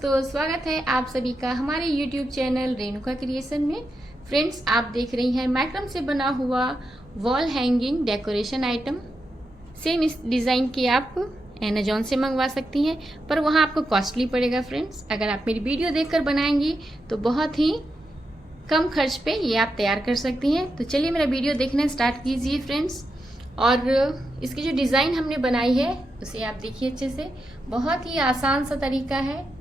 दोस्तों, स्वागत है आप सभी का हमारे YouTube चैनल रेणुका क्रिएशन में। फ्रेंड्स, आप देख रही हैं माइक्रम से बना हुआ wall hanging decoration item. Same इस डिज़ाइन के आप अमेज़ॉन से मंगवा सकती हैं, पर वहाँ आपको कॉस्टली पड़ेगा। फ्रेंड्स, अगर आप मेरी वीडियो देखकर बनाएंगी तो बहुत ही कम खर्च पे ये आप तैयार कर सकती हैं। तो चलिए मेरा वीडियो देखना स्टार्ट कीजिए फ्रेंड्स। और इसकी जो डिज़ाइन हमने बनाई है उसे आप देखिए अच्छे से। बहुत ही आसान सा तरीका है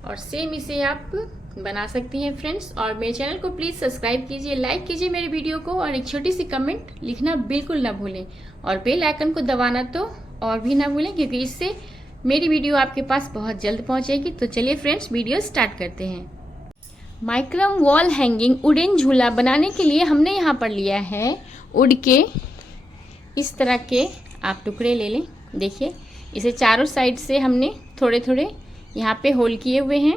और सेम इसे आप बना सकती हैं फ्रेंड्स। और मेरे चैनल को प्लीज़ सब्सक्राइब कीजिए, लाइक कीजिए मेरे वीडियो को और एक छोटी सी कमेंट लिखना बिल्कुल ना भूलें। और बेल आइकन को दबाना तो और भी ना भूलें, क्योंकि इससे मेरी वीडियो आपके पास बहुत जल्द पहुंचेगी। तो चलिए फ्रेंड्स, वीडियो स्टार्ट करते हैं। माइक्रम वॉल हैंगिंग वुडन झूला बनाने के लिए हमने यहाँ पर लिया है वुड के इस तरह के आप टुकड़े ले लें। देखिए, इसे चारों साइड से हमने थोड़े थोड़े यहाँ पे होल किए हुए हैं।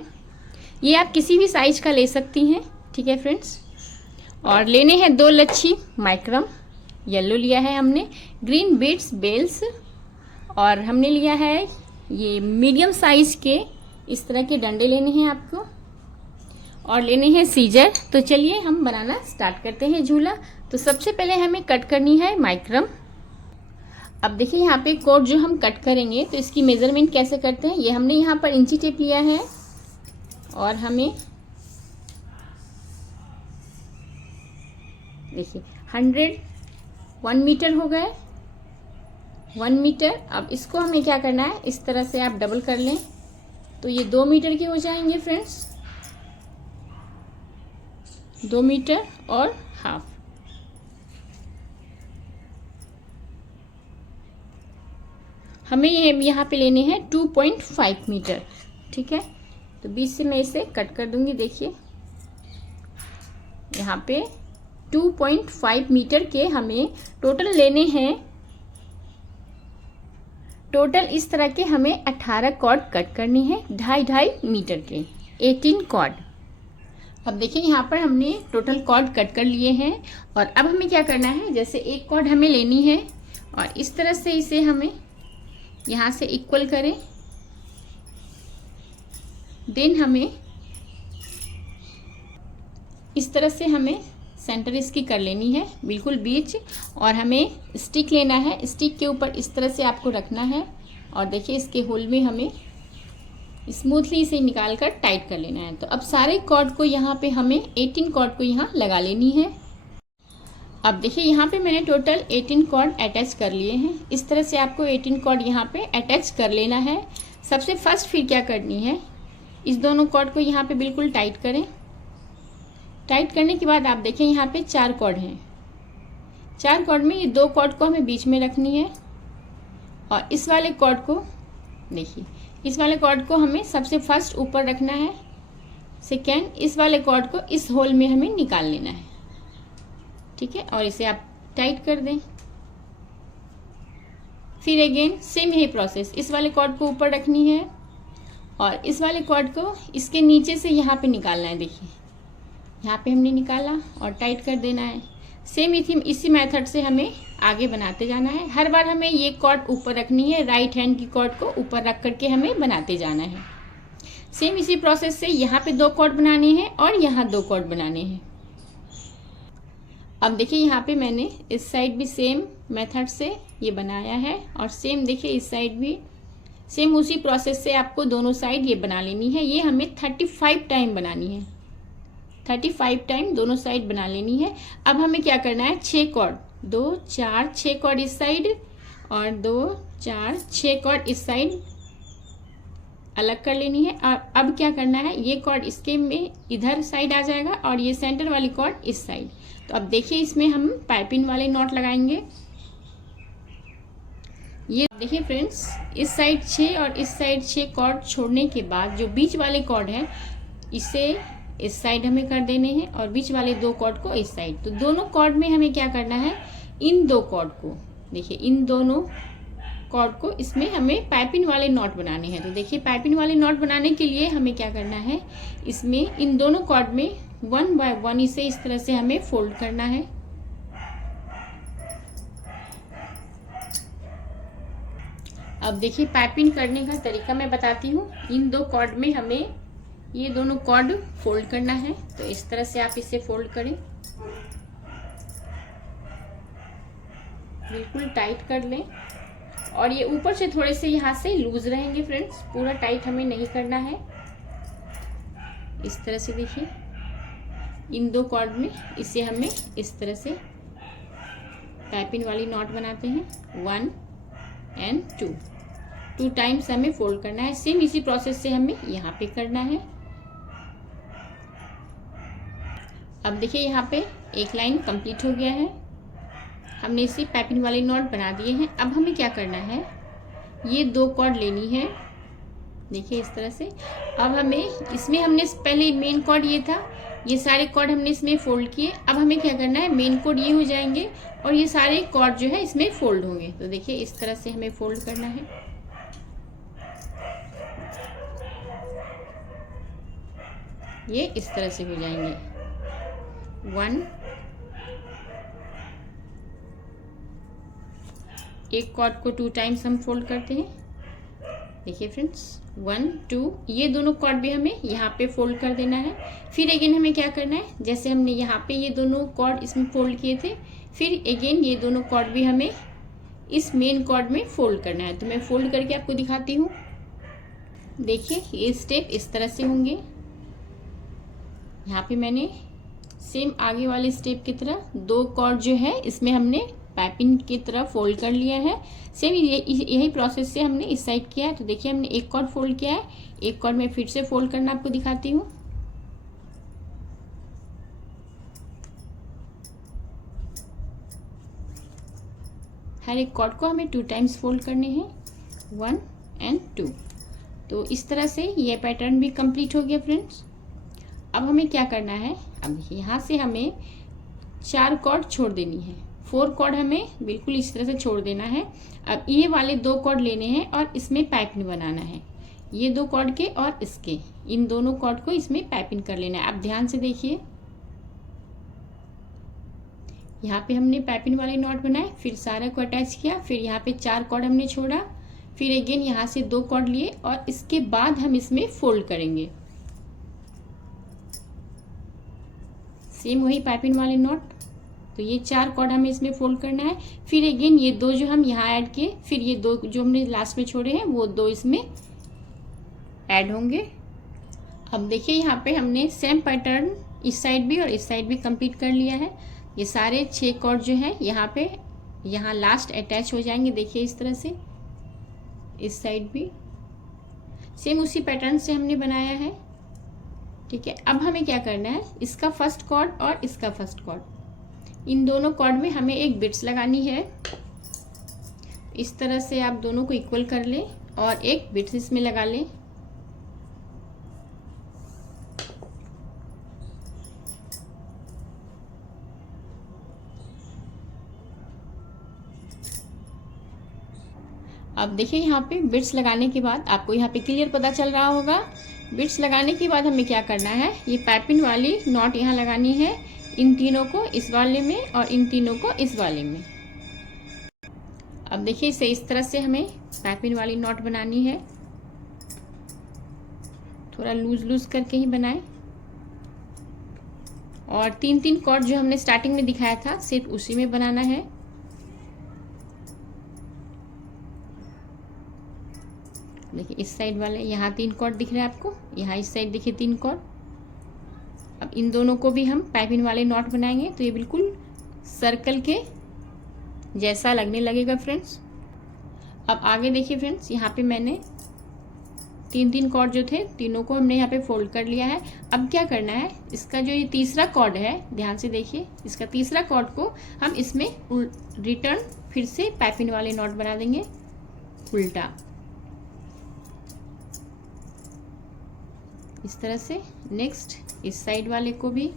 ये आप किसी भी साइज का ले सकती हैं, ठीक है फ्रेंड्स। और लेने हैं 2 लच्छी माइक्रम, येलो लिया है हमने, ग्रीन बीड्स बेल्स, और हमने लिया है ये मीडियम साइज के इस तरह के डंडे लेने हैं आपको, और लेने हैं सीजर। तो चलिए हम बनाना स्टार्ट करते हैं झूला। तो सबसे पहले हमें कट करनी है माइक्रम। अब देखिए यहाँ पे कोड जो हम कट करेंगे तो इसकी मेज़रमेंट कैसे करते हैं। ये हमने यहाँ पर इंची टेप लिया है और हमें देखिए 1 मीटर हो गए, 1 मीटर। अब इसको हमें क्या करना है, इस तरह से आप डबल कर लें तो ये 2 मीटर के हो जाएंगे फ्रेंड्स, 2 मीटर और हाफ। हमें ये यहाँ पे लेने हैं 2.5 मीटर, ठीक है। तो बीच से मैं इसे कट कर दूंगी। देखिए यहाँ पे 2.5 मीटर के हमें टोटल लेने हैं। टोटल इस तरह के हमें 18 कॉर्ड कट करनी है, 2.5 मीटर के 18 कॉर्ड। अब देखिए यहाँ पर हमने टोटल कॉर्ड कट कर लिए हैं। और अब हमें क्या करना है, जैसे एक कॉर्ड हमें लेनी है और इस तरह से इसे हमें यहाँ से इक्वल करें। देन हमें इस तरह से हमें सेंटर इसकी कर लेनी है, बिल्कुल बीच। और हमें स्टिक लेना है, स्टिक के ऊपर इस तरह से आपको रखना है और देखिए इसके होल में हमें स्मूथली इसे निकाल कर टाइट कर लेना है। तो अब सारे कॉर्ड को यहाँ पे हमें 18 कॉर्ड को यहाँ लगा लेनी है। अब देखिए यहाँ पे मैंने टोटल 18 कॉर्ड अटैच कर लिए हैं। इस तरह से आपको 18 कॉर्ड यहाँ पे अटैच कर लेना है। सबसे फर्स्ट फिर क्या करनी है, इस दोनों कॉर्ड को यहाँ पे बिल्कुल टाइट करें। टाइट करने के बाद आप देखें यहाँ पे 4 कॉर्ड हैं। 4 कॉर्ड में ये 2 कॉर्ड को हमें बीच में रखनी है और इस वाले कॉर्ड को देखिए, इस वाले कॉर्ड को हमें सबसे फर्स्ट ऊपर रखना है। सेकेंड, इस वाले कॉर्ड को इस होल में हमें निकाल लेना है, ठीक है। और इसे आप टाइट कर दें। फिर अगेन सेम यही प्रोसेस, इस वाले कॉर्ड को ऊपर रखनी है और इस वाले कॉर्ड को इसके नीचे से यहाँ पे निकालना है। देखिए यहाँ पे हमने निकाला और टाइट कर देना है। सेम इसी मेथड से हमें आगे बनाते जाना है। हर बार हमें ये कॉर्ड ऊपर रखनी है, राइट हैंड की कॉर्ड को ऊपर रख करके हमें बनाते जाना है। सेम इसी प्रोसेस से यहाँ पे 2 कॉर्ड बनाने हैं और यहाँ 2 कॉर्ड बनाने हैं। अब देखिए यहाँ पे मैंने इस साइड भी सेम मेथड से ये बनाया है और सेम देखिए इस साइड भी सेम उसी प्रोसेस से आपको दोनों साइड ये बना लेनी है। ये हमें 35 टाइम बनानी है, 35 टाइम दोनों साइड बना लेनी है। अब हमें क्या करना है, 6 कॉर्ड, 2 4 6 कॉर्ड इस साइड और 2 4 6 कॉर्ड इस साइड अलग कर लेनी है। और अब क्या करना है, ये कॉर्ड इसके में इधर साइड आ जाएगा और ये सेंटर वाली कॉर्ड इस साइड। तो अब देखिए इसमें हम पाइपिंग वाले नॉट लगाएंगे। ये देखिए फ्रेंड्स, इस साइड 6 और इस साइड 6 कॉर्ड छोड़ने के बाद जो बीच वाले कॉर्ड है इसे इस साइड हमें कर देने हैं और बीच वाले 2 कॉर्ड को इस साइड। तो दोनों कॉर्ड में हमें क्या करना है, इन 2 कॉर्ड को देखिए, इन दोनों कॉर्ड को इसमें हमें पाइपिंग वाले नॉट बनाने हैं। तो देखिए पाइपिंग वाले नॉट बनाने के लिए हमें क्या करना है, इसमें इन दोनों कॉर्ड में 1 बाय 1 इसे इस तरह से हमें फोल्ड करना है। अब देखिए पाइपिंग करने का तरीका मैं बताती हूँ। इन दो कॉर्ड में हमें ये दोनों कॉर्ड फोल्ड करना है, तो इस तरह से आप इसे फोल्ड करें, बिल्कुल टाइट कर लें। और ये ऊपर से थोड़े से यहाँ से लूज रहेंगे फ्रेंड्स, पूरा टाइट हमें नहीं करना है। इस तरह से देखिए इन दो कॉर्ड में इसे हमें इस तरह से पाइपिंग वाली नॉट बनाते हैं। 1 and 2 टाइम्स हमें फोल्ड करना है। सेम इसी प्रोसेस से हमें यहाँ पे करना है। अब देखिए यहाँ पे एक लाइन कंप्लीट हो गया है, हमने इसे पाइपिंग वाले नॉट बना दिए हैं। अब हमें क्या करना है, ये दो कॉर्ड लेनी है, देखिए इस तरह से। अब हमें इसमें हमने पहले मेन कॉर्ड ये था, ये सारे कॉर्ड हमने इसमें फोल्ड किए। अब हमें क्या करना है, मेन कॉर्ड ये हो जाएंगे और ये सारे कॉर्ड जो है इसमें फोल्ड होंगे। तो देखिए इस तरह से हमें फोल्ड करना है। ये इस तरह से हो जाएंगे। 1 एक कॉर्ड को 2 टाइम्स हम फोल्ड करते हैं। देखिए फ्रेंड्स 1 2 ये दोनों कॉर्ड भी हमें यहाँ पे फोल्ड कर देना है। फिर अगेन हमें क्या करना है, जैसे हमने यहाँ पे ये दोनों कॉर्ड इसमें फोल्ड किए थे, फिर अगेन ये दोनों कॉर्ड भी हमें इस मेन कॉर्ड में फोल्ड करना है। तो मैं फोल्ड करके आपको दिखाती हूँ। देखिए ये स्टेप इस तरह से होंगे। यहाँ पे मैंने सेम आगे वाले स्टेप की तरह दो कॉर्ड जो है इसमें हमने पाइपिंग की तरह फोल्ड कर लिया है। सेम यही प्रोसेस से हमने इस साइड किया है। तो देखिए हमने एक कॉर्ड फोल्ड किया है, एक कॉर्ड में फिर से फोल्ड करना आपको दिखाती हूँ। हर एक कॉर्ड को हमें 2 टाइम्स फोल्ड करने हैं, 1 and 2। तो इस तरह से ये पैटर्न भी कंप्लीट हो गया फ्रेंड्स। अब हमें क्या करना है, अब यहाँ से हमें 4 कॉर्ड छोड़ देनी है, 4 कॉर्ड हमें बिल्कुल इस तरह से छोड़ देना है। अब ये वाले 2 कॉर्ड लेने हैं और इसमें पाइपिंग बनाना है। ये 2 कॉर्ड के और इसके, इन दोनों कॉर्ड को इसमें पाइपिंग कर लेना है। आप ध्यान से देखिए, यहाँ पे हमने पाइपिंग वाले नॉट बनाए, फिर सारा को अटैच किया, फिर यहाँ पे 4 कॉर्ड हमने छोड़ा, फिर अगेन यहाँ से 2 कॉर्ड लिए और इसके बाद हम इसमें फोल्ड करेंगे। सेम वही पाइपिंग वाले नॉट। तो ये 4 कॉर्ड हमें इसमें फोल्ड करना है। फिर अगेन ये 2 जो हम यहाँ ऐड किए, फिर ये 2 जो हमने लास्ट में छोड़े हैं वो 2 इसमें ऐड होंगे। अब देखिए यहाँ पे हमने सेम पैटर्न इस साइड भी और इस साइड भी कंप्लीट कर लिया है। ये सारे 6 कॉर्ड जो है यहाँ पे यहाँ लास्ट अटैच हो जाएंगे। देखिए इस तरह से, इस साइड भी सेम उसी पैटर्न से हमने बनाया है। ठीक है, अब हमें क्या करना है, इसका फर्स्ट कॉर्ड और इसका फर्स्ट कॉर्ड, इन दोनों कॉर्ड में हमें एक बिट्स लगानी है। इस तरह से आप दोनों को इक्वल कर लें और एक बिट्स इसमें लगा लें। अब देखिए यहाँ पे बिट्स लगाने के बाद आपको यहाँ पे क्लियर पता चल रहा होगा। बिट्स लगाने के बाद हमें क्या करना है, ये पाइपिंग वाली नॉट यहाँ लगानी है, इन तीनों को इस वाले में और इन तीनों को इस वाले में। अब देखिए इसे इस तरह से हमें पाइपिंग वाली नॉट बनानी है, थोड़ा लूज लूज करके ही बनाएं। और 3 कॉर्ड जो हमने स्टार्टिंग में दिखाया था सिर्फ उसी में बनाना है। देखिए इस साइड वाले यहाँ 3 कॉर्ड दिख रहे हैं आपको, यहाँ इस साइड देखिए 3 कॉर्ड। अब इन दोनों को भी हम पाइपिंग वाले नॉट बनाएंगे तो ये बिल्कुल सर्कल के जैसा लगने लगेगा फ्रेंड्स। अब आगे देखिए फ्रेंड्स, यहाँ पे मैंने 3 कॉर्ड जो थे तीनों को हमने यहाँ पे फोल्ड कर लिया है। अब क्या करना है, इसका जो ये तीसरा कॉर्ड है, ध्यान से देखिए, इसका तीसरा कॉर्ड को हम इसमें रिटर्न फिर से पाइपिंग वाले नॉट बना देंगे उल्टा, इस तरह से। नेक्स्ट इस साइड वाले को भी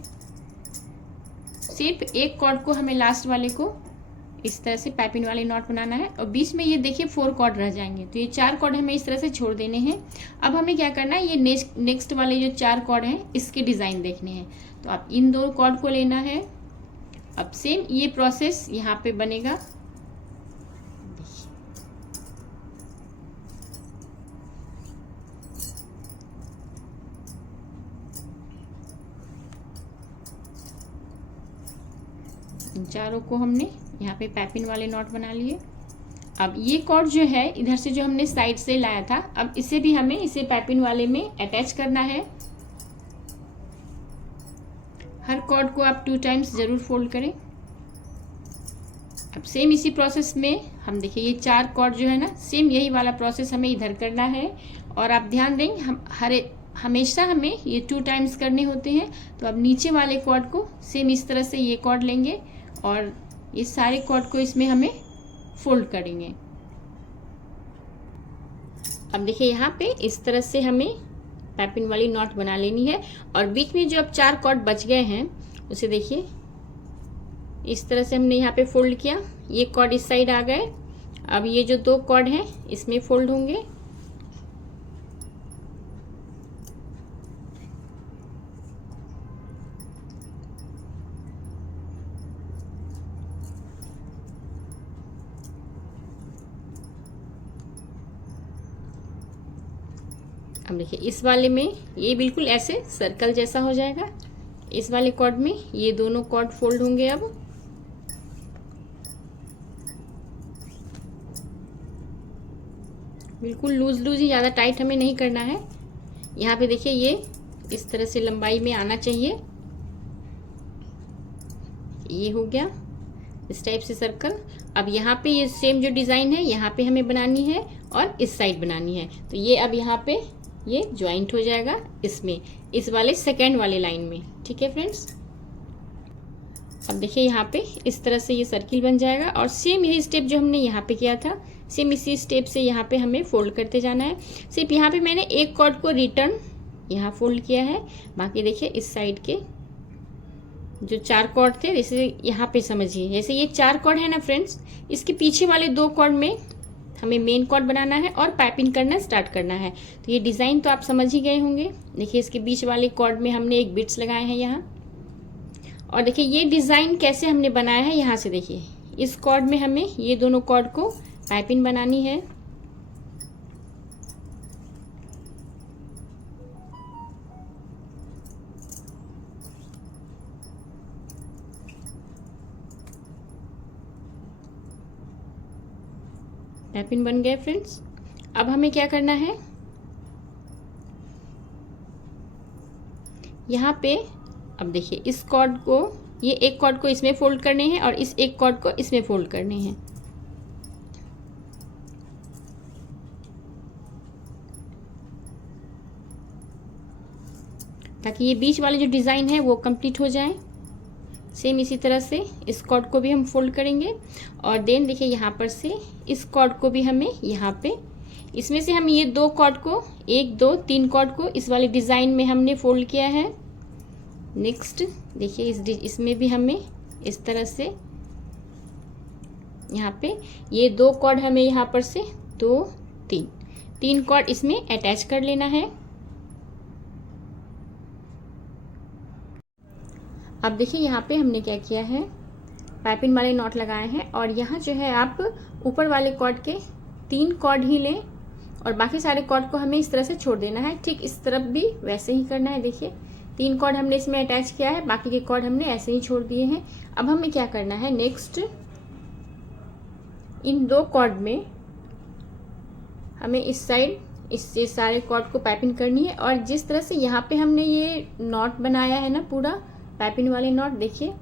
सिर्फ एक कॉर्ड को हमें लास्ट वाले को इस तरह से पाइपिंग वाले नॉट बनाना है और बीच में ये देखिए 4 कॉर्ड रह जाएंगे, तो ये 4 कॉर्ड हमें इस तरह से छोड़ देने हैं। अब हमें क्या करना है, ये नेक्स्ट वाले जो 4 कॉर्ड हैं इसके डिज़ाइन देखने हैं। तो आप इन 2 कॉर्ड को लेना है। अब सेम ये प्रोसेस यहाँ पे बनेगा। इन चारों को हमने यहाँ पे पाइपिंग वाले नॉट बना लिए। अब ये कॉर्ड जो है इधर से जो हमने साइड से लाया था, अब इसे भी हमें इसे पाइपिंग वाले में अटैच करना है। हर कॉर्ड को आप 2 टाइम्स जरूर फोल्ड करें। अब सेम इसी प्रोसेस में हम देखिए ये 4 कॉर्ड जो है ना, सेम यही वाला प्रोसेस हमें इधर करना है। और आप ध्यान दें, हम हमेशा हमें ये 2 टाइम्स करने होते हैं। तो अब नीचे वाले कॉर्ड को सेम इस तरह से ये कॉर्ड लेंगे और ये सारे कॉर्ड को इसमें हमें फोल्ड करेंगे। अब देखिए यहाँ पे इस तरह से हमें पाइपिंग वाली नॉट बना लेनी है। और बीच में जो अब 4 कॉर्ड बच गए हैं उसे देखिए इस तरह से हमने यहाँ पे फोल्ड किया, ये कॉर्ड इस साइड आ गए। अब ये जो 2 कॉर्ड हैं इसमें फोल्ड होंगे। अब देखिए इस वाले में ये बिल्कुल ऐसे सर्कल जैसा हो जाएगा। इस वाले कॉर्ड में ये दोनों कॉर्ड फोल्ड होंगे। अब बिल्कुल लूज लूज ही, ज़्यादा टाइट हमें नहीं करना है। यहाँ पे देखिए ये इस तरह से लंबाई में आना चाहिए। ये हो गया इस टाइप से सर्कल। अब यहाँ पे ये सेम जो डिज़ाइन है यहाँ पे हमें बनानी है और इस साइड बनानी है। तो ये अब यहाँ पे ये ज्वाइंट हो जाएगा इसमें, इस वाले सेकेंड वाले लाइन में। ठीक है फ्रेंड्स, अब देखिए यहाँ पे इस तरह से ये सर्किल बन जाएगा। और सेम यही स्टेप जो हमने यहाँ पे किया था, सेम इसी स्टेप से यहाँ पे हमें फोल्ड करते जाना है। सिर्फ यहाँ पे मैंने एक कॉर्ड को रिटर्न यहाँ फोल्ड किया है। बाकी देखिए इस साइड के जो 4 कॉर्ड थे, जैसे यहाँ पे समझिए, जैसे ये 4 कॉर्ड है ना फ्रेंड्स, इसके पीछे वाले 2 कॉर्ड में हमें मेन कॉर्ड बनाना है और पाइपिंग करना स्टार्ट करना है। तो ये डिज़ाइन तो आप समझ ही गए होंगे। देखिए इसके बीच वाले कॉर्ड में हमने एक बिट्स लगाए हैं यहाँ। और देखिए ये डिज़ाइन कैसे हमने बनाया है, यहाँ से देखिए इस कॉर्ड में हमें ये दोनों कॉर्ड को पाइपिंग बनानी है। पाइपिंग बन गए फ्रेंड्स। अब हमें क्या करना है, यहाँ पे अब देखिए इस कॉर्ड को, ये एक कॉर्ड को इसमें फोल्ड करने हैं और इस एक कॉर्ड को इसमें फोल्ड करने हैं। ताकि ये बीच वाले जो डिज़ाइन है वो कंप्लीट हो जाए। सेम इसी तरह से इस कॉर्ड को भी हम फोल्ड करेंगे। और देन देखिए यहाँ पर से इस कॉर्ड को भी हमें यहाँ पे, इसमें से हम ये 2 कॉर्ड को, 1 2 3 कॉर्ड को इस वाले डिज़ाइन में हमने फोल्ड किया है। नेक्स्ट देखिए इसमें भी हमें इस तरह से यहाँ पे ये 2 कॉर्ड हमें यहाँ पर से 2 3 कॉर्ड इसमें अटैच कर लेना है। अब देखिए यहाँ पे हमने क्या किया है, पाइपिंग वाले नॉट लगाए हैं। और यहाँ जो है आप ऊपर वाले कॉर्ड के 3 कॉर्ड ही लें और बाकी सारे कॉर्ड को हमें इस तरह से छोड़ देना है। ठीक इस तरफ भी वैसे ही करना है। देखिए 3 कॉर्ड हमने इसमें अटैच किया है, बाकी के कॉर्ड हमने ऐसे ही छोड़ दिए हैं। अब हमें क्या करना है, नेक्स्ट इन 2 कॉर्ड में हमें इस साइड इससे सारे कॉर्ड को पाइपिंग करनी है। और जिस तरह से यहाँ पे हमने ये नॉट बनाया है ना पूरा पाइपिंग वाले नॉट, देखिए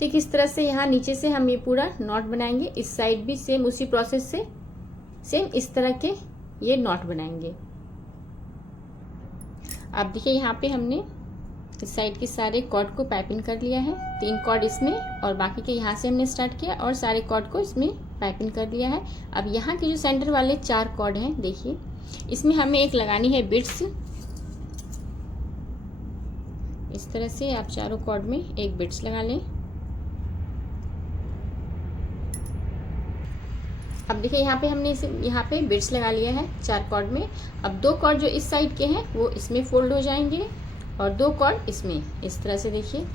ठीक इस तरह से यहाँ नीचे से हम ये पूरा नॉट बनाएंगे। इस साइड भी सेम उसी प्रोसेस से सेम इस तरह के ये नॉट बनाएंगे। अब देखिए यहाँ पे हमने इस साइड के सारे कॉर्ड को पाइपिंग कर लिया है, 3 कॉर्ड इसमें और बाकी के यहाँ से हमने स्टार्ट किया और सारे कॉर्ड को इसमें पाइपिंग कर लिया है। अब यहाँ के जो सेंटर वाले 4 कॉर्ड हैं, देखिए इसमें हमें एक लगानी है बिट्स। इस तरह से आप चारों कॉर्ड में एक बिट्स लगा लें। अब देखिए यहाँ पे हमने यहाँ पे बिट्स लगा लिया है 4 कॉर्ड में। अब 2 कॉर्ड जो इस साइड के हैं वो इसमें फोल्ड हो जाएंगे और 2 कॉर्ड इसमें, इस तरह से देखिए।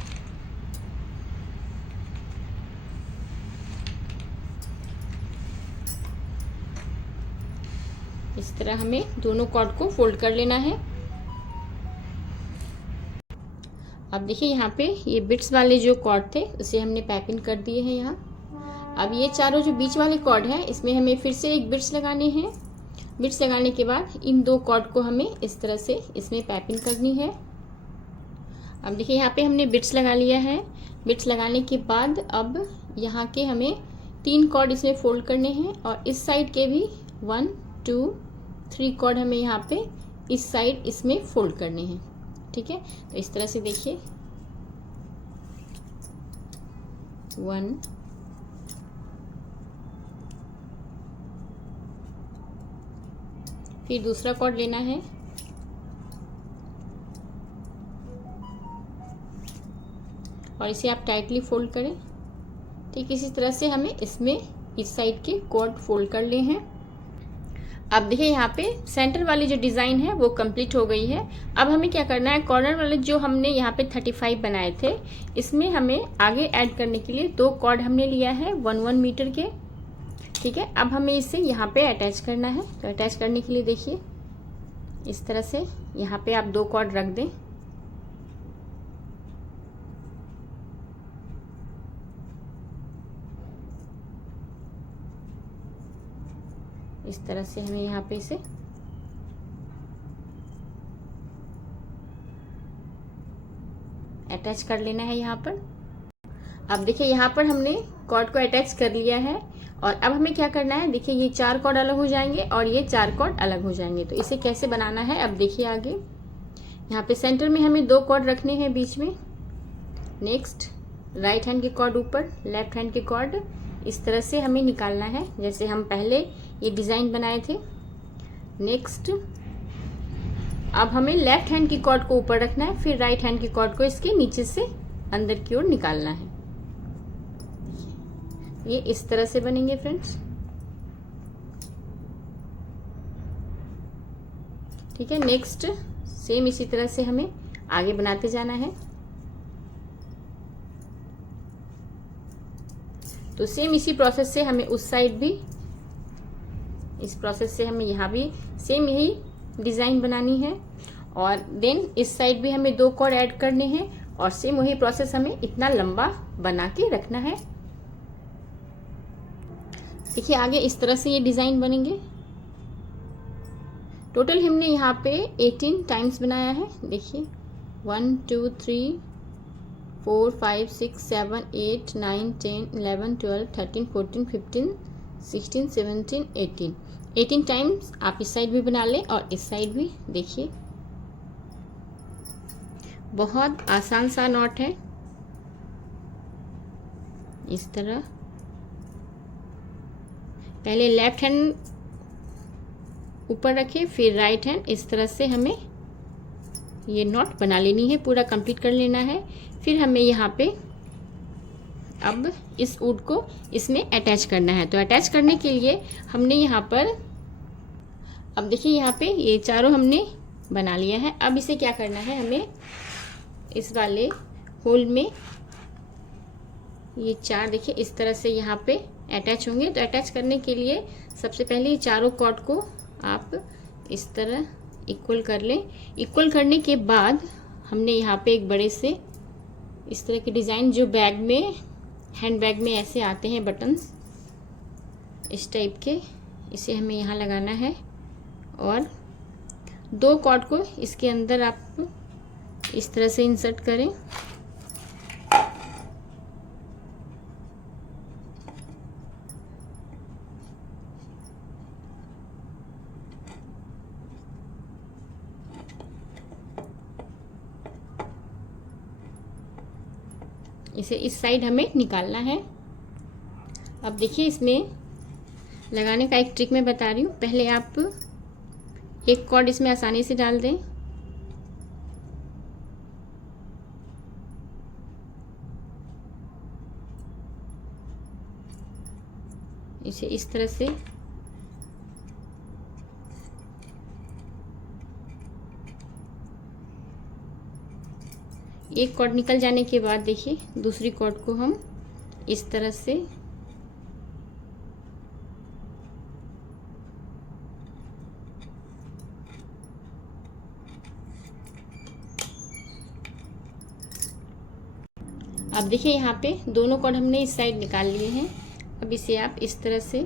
इस तरह हमें दोनों कॉर्ड को फोल्ड कर लेना है। अब देखिए यहाँ पे ये बिट्स वाले जो कॉर्ड थे उसे हमने पाइपिंग कर दिए हैं यहाँ। अब ये चारों जो बीच वाले कॉर्ड हैं इसमें हमें फिर से एक बिट्स लगाने हैं। बिट्स लगाने के बाद इन 2 कॉर्ड को हमें इस तरह से इसमें पाइपिंग करनी है। अब देखिए यहाँ पे हमने बिट्स लगा लिया है। बिट्स लगाने के बाद अब यहाँ के हमें 3 कॉर्ड इसमें फोल्ड करने हैं और इस साइड के भी 1 2 3 कॉर्ड हमें यहाँ पे इस साइड इसमें फोल्ड करने हैं। ठीक है, तो इस तरह से देखिए 1 फिर दूसरा कॉर्ड लेना है और इसे आप टाइटली फोल्ड करें। ठीक इसी तरह से हमें इसमें इस साइड के कॉर्ड फोल्ड कर ले हैं। अब देखिए यहाँ पे सेंटर वाली जो डिज़ाइन है वो कंप्लीट हो गई है। अब हमें क्या करना है, कॉर्नर वाले जो हमने यहाँ पे 35 बनाए थे इसमें हमें आगे ऐड करने के लिए 2 कॉर्ड हमने लिया है 1 मीटर के। ठीक है, अब हमें इसे यहाँ पे अटैच करना है। तो अटैच करने के लिए देखिए इस तरह से यहाँ पे आप 2 कॉर्ड रख दें। इस तरह से हमें यहाँ पे इसे अटैच कर लेना है यहाँ पर। अब देखिए यहाँ पर हमने कॉर्ड को अटैच कर लिया है और अब हमें क्या करना है, देखिए ये 4 कॉर्ड अलग हो जाएंगे और ये 4 कॉर्ड अलग हो जाएंगे। तो इसे कैसे बनाना है अब देखिए आगे। यहाँ पे सेंटर में हमें 2 कॉर्ड रखने हैं बीच में। नेक्स्ट राइट हैंड के कॉर्ड ऊपर, लेफ्ट हैंड के कॉर्ड इस तरह से हमें निकालना है जैसे हम पहले ये डिज़ाइन बनाए थे। नेक्स्ट अब हमें लेफ्ट हैंड की कॉर्ड को ऊपर रखना है, फिर राइट हैंड की कॉर्ड को इसके नीचे से अंदर की ओर निकालना है। ये इस तरह से बनेंगे फ्रेंड्स। ठीक है, नेक्स्ट सेम इसी तरह से हमें आगे बनाते जाना है। तो सेम इसी प्रोसेस से हमें उस साइड भी, इस प्रोसेस से हमें यहाँ भी सेम यही डिज़ाइन बनानी है और देन इस साइड भी हमें 2 कॉर्ड ऐड करने हैं और सेम वही प्रोसेस हमें इतना लंबा बना के रखना है। देखिए आगे इस तरह से ये डिज़ाइन बनेंगे। टोटल हमने यहाँ पे 18 टाइम्स बनाया है। देखिए 1 2 3 4 5 6 7 8 9 10 11 12 13 14 15 16 17 18 टाइम्स आप इस साइड भी बना लें और इस साइड भी। देखिए बहुत आसान सा नॉट है। इस तरह पहले लेफ्ट हैंड ऊपर रखें फिर राइट हैंड, इस तरह से हमें ये नॉट बना लेनी है, पूरा कंप्लीट कर लेना है। फिर हमें यहाँ पे अब इस वुड को इसमें अटैच करना है। तो अटैच करने के लिए हमने यहाँ पर, अब देखिए यहाँ पे ये चारों हमने बना लिया है। अब इसे क्या करना है, हमें इस वाले होल में ये 4 देखिए इस तरह से यहाँ पे अटैच होंगे। तो अटैच करने के लिए सबसे पहले ये चारों कॉर्ड को आप इस तरह इक्वल कर लें। इक्वल करने के बाद हमने यहाँ पे एक बड़े से इस तरह के डिज़ाइन, जो बैग में, हैंड बैग में ऐसे आते हैं बटन्स इस टाइप के, इसे हमें यहाँ लगाना है और 2 कॉर्ड को इसके अंदर आप इस तरह से इंसर्ट करें। इसे इस साइड हमें निकालना है। अब देखिए इसमें लगाने का एक ट्रिक मैं बता रही हूँ। पहले आप एक कॉर्ड इसमें आसानी से डाल दें, इसे इस तरह से एक कॉर्ड निकल जाने के बाद देखिए दूसरी कॉर्ड को हम इस तरह से अब देखिए यहाँ पे दोनों कॉर्ड हमने इस साइड निकाल लिए हैं। अब इसे आप इस तरह से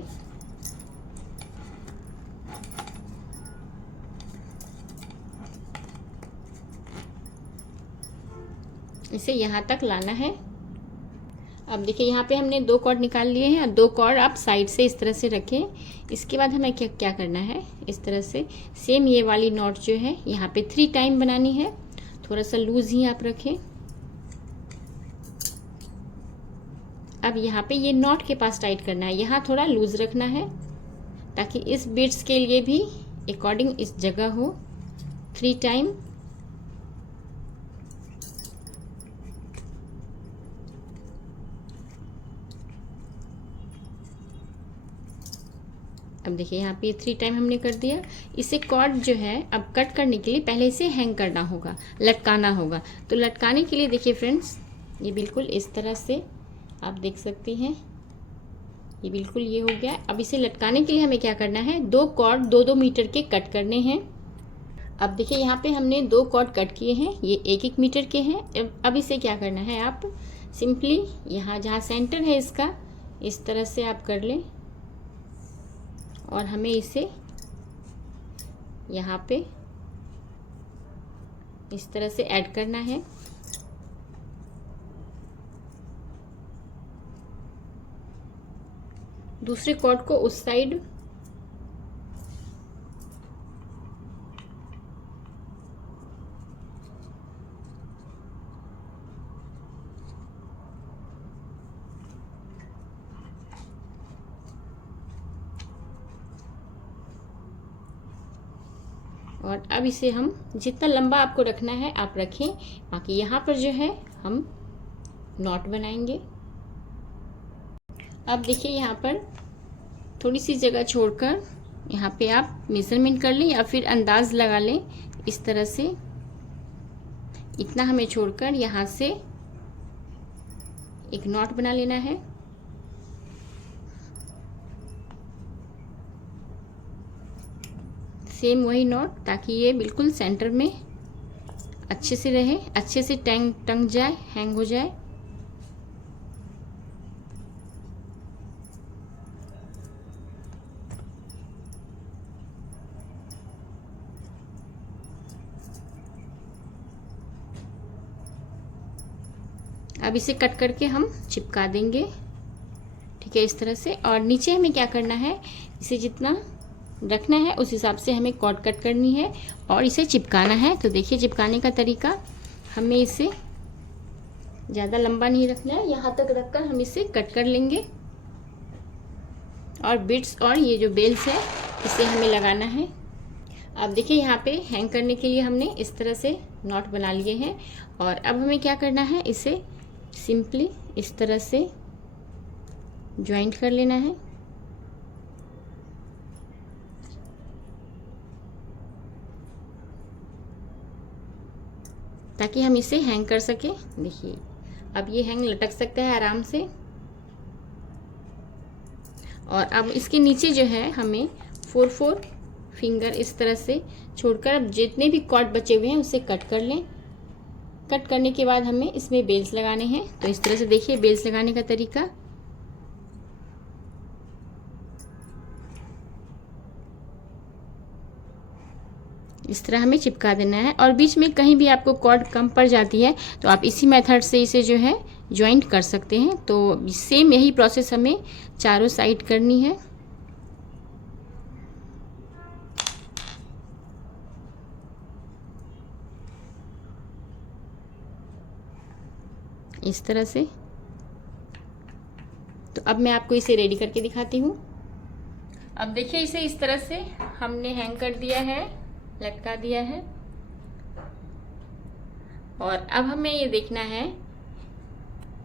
इसे यहाँ तक लाना है। अब देखिए यहाँ पे हमने 2 कॉर्ड निकाल लिए हैं। अब 2 कॉर्ड आप साइड से इस तरह से रखें। इसके बाद हमें क्या करना है, इस तरह से सेम ये वाली नॉट जो है यहाँ पे 3 टाइम बनानी है। थोड़ा सा लूज ही आप रखें। अब यहाँ पे ये नॉट के पास टाइट करना है, यहाँ थोड़ा लूज रखना है ताकि इस बीट्स के लिए भी अकॉर्डिंग इस जगह हो। 3 टाइम। अब देखिए यहाँ पे 3 टाइम हमने कर दिया। इसे कॉर्ड जो है अब कट करने के लिए पहले इसे हैंग करना होगा, लटकाना होगा। तो लटकाने के लिए देखिए फ्रेंड्स, ये बिल्कुल इस तरह से आप देख सकती हैं, ये बिल्कुल ये हो गया। अब इसे लटकाने के लिए हमें क्या करना है, 2 कॉर्ड 2-2 मीटर के कट करने हैं। अब देखिए यहाँ पे हमने 2 कॉर्ड कट किए हैं, ये 1-1 मीटर के हैं। अब इसे क्या करना है, आप सिंपली यहाँ जहाँ सेंटर है इसका इस तरह से आप कर लें और हमें इसे यहाँ पे इस तरह से ऐड करना है। दूसरे कॉर्ड को उस साइड और अब इसे हम जितना लंबा आपको रखना है आप रखें। बाकी यहाँ पर जो है हम नॉट बनाएंगे। अब देखिए यहाँ पर थोड़ी सी जगह छोड़कर यहाँ पे आप मेजरमेंट कर लें या फिर अंदाज लगा लें। इस तरह से इतना हमें छोड़कर यहाँ से एक नॉट बना लेना है। सेम वही नॉट, ताकि ये बिल्कुल सेंटर में अच्छे से रहे, अच्छे से टंग जाए, हैंग हो जाए। अब इसे कट करके हम चिपका देंगे, ठीक है, इस तरह से। और नीचे हमें क्या करना है, इसे जितना रखना है उस हिसाब से हमें कॉर्ड कट करनी है और इसे चिपकाना है। तो देखिए चिपकाने का तरीका, हमें इसे ज़्यादा लंबा नहीं रखना है, यहाँ तक रखकर हम इसे कट कर लेंगे। और बिट्स और ये जो बेल्स है इसे हमें लगाना है। अब देखिए यहाँ पे हैंग करने के लिए हमने इस तरह से नॉट बना लिए हैं। और अब हमें क्या करना है, इसे सिंपली इस तरह से ज्वाइंट कर लेना है। ताकि हम इसे हैंग कर सकें। देखिए अब ये हैंग लटक सकता है आराम से। और अब इसके नीचे जो है हमें 4 फिंगर इस तरह से छोड़कर अब जितने भी कॉर्ड बचे हुए हैं उसे कट कर लें। कट करने के बाद हमें इसमें बेल्स लगाने हैं। तो इस तरह से देखिए बेल्स लगाने का तरीका। इस तरह हमें चिपका देना है। और बीच में कहीं भी आपको कॉर्ड कम पड़ जाती है तो आप इसी मेथड से इसे जो है ज्वाइंट कर सकते हैं। तो सेम यही प्रोसेस हमें चारों साइड करनी है। इस तरह से। तो अब मैं आपको इसे रेडी करके दिखाती हूँ। अब देखिए इसे इस तरह से हमने हैंग कर दिया है, लटका दिया है। और अब हमें ये देखना है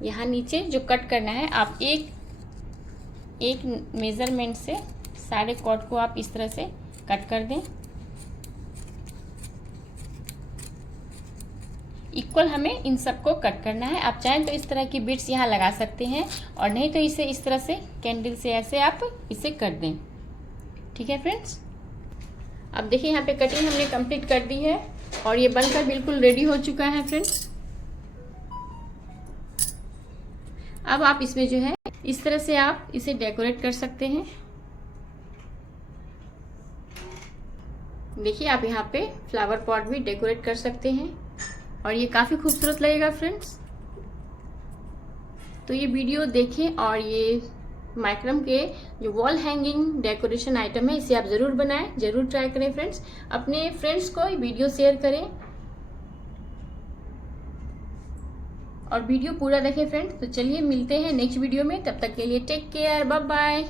यहाँ नीचे जो कट करना है, आप एक मेजरमेंट से सारे कॉर्ड को आप इस तरह से कट कर दें। इक्वल हमें इन सबको कट करना है। आप चाहें तो इस तरह की बिट्स यहाँ लगा सकते हैं और नहीं तो इसे इस तरह से कैंडल से ऐसे आप इसे कर दें। ठीक है फ्रेंड्स, अब देखिए यहाँ पे कटिंग हमने कंप्लीट कर दी है और ये बनकर बिल्कुल रेडी हो चुका है फ्रेंड्स। अब आप इसमें जो है इस तरह से आप इसे डेकोरेट कर सकते हैं। देखिए आप यहाँ पे फ्लावर पॉट भी डेकोरेट कर सकते हैं और ये काफ़ी खूबसूरत लगेगा फ्रेंड्स। तो ये वीडियो देखें और ये माइक्रम के जो वॉल हैंगिंग डेकोरेशन आइटम है इसे आप ज़रूर बनाएं, ज़रूर ट्राई करें फ्रेंड्स। अपने फ्रेंड्स को वीडियो शेयर करें और वीडियो पूरा देखें फ्रेंड्स। तो चलिए मिलते हैं नेक्स्ट वीडियो में, तब तक के लिए टेक केयर, बाय बाय।